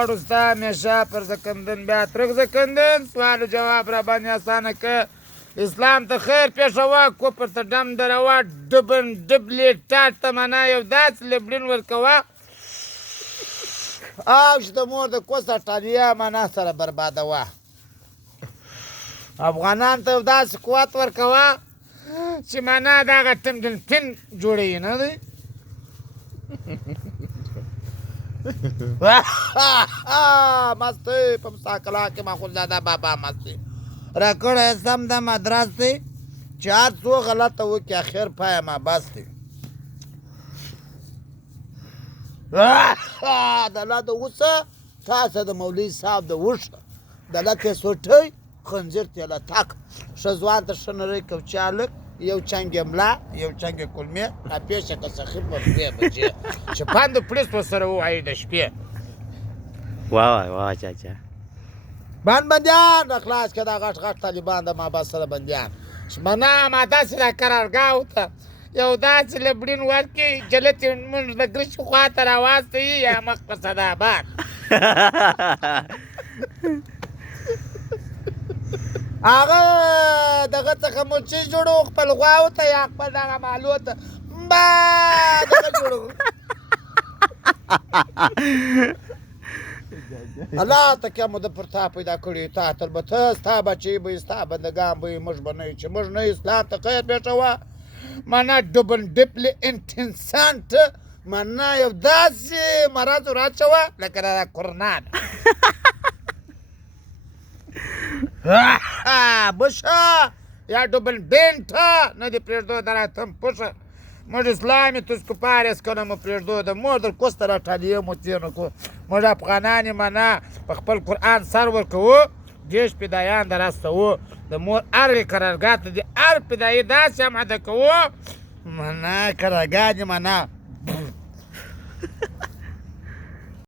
غواړو ستا همیشه پر زکندن بیا ترک زکندن سوال و جواب را باندې اسانه که اسلام ته خیر پېښوه کفر ته ډم دروه ډبن ډبلې ټاټ ته معنا یو داسې لبلین ورکوه او چې د مور د کوس اټالیا معنا سره بربادوه افغانان ته داسې قوت ورکوه چې معنا د هغه ټمټن پین جوړوي نه دی مستې په مساکلا کې ماخوذزاده بابا مستې راکړی سم د مدرس دی چې هر څو غلطه وکړي اخر پایه ما بس دی د الله د اوسه تاسو د مولوي صاحب د وشه د الله ته سوټی خنزیر ته له تاک ښه ځوان ته ښه نری کوچی هلک یو چنګ ملا یو چنګ کلمې راپېښه که سخي په 2 بجې چې پاند پولیس ورسره ووایي د شپې واه چاچا بندیان د خلاص که دا غټ غټ طالبان د مابس سره بندیان منه ما داسې را قرارګاو ته یو داسې لبړین ورکړي جلت یې مونږ د ګرشي خوا ته راواستوي یا مخ په صداباد هغه دغه څخه مچۍ جوړو خپل غواو ته یا خپل دغه مالو ته با دغه جوړو الله ته که مو د پر تا پیدا کړي تا ته البته ستا بچي به ستا بندګان به موږ به نه یو چې موږ نه یو اسلام ته خیر پېښوه معنا ډبل ډپلې انټنسانټ معنا یو داسې مرض ورچوه لکه دا کرونا ده بشه یا ډبل بینټه نه دې پرېږدو د راتم پوشه موږ اسلام تسکو پارس کنه مو پرېږدو د مور در کوس ته راټالیې مو تېر نه کړو موږ افغانان یې معنا په خپل قرآن سر ورکوو دیش پیدایان در استوو د مور هرې قرارګاه ته د هر پیدایي داسې اماده کوو معنا قرارګاه دې معنا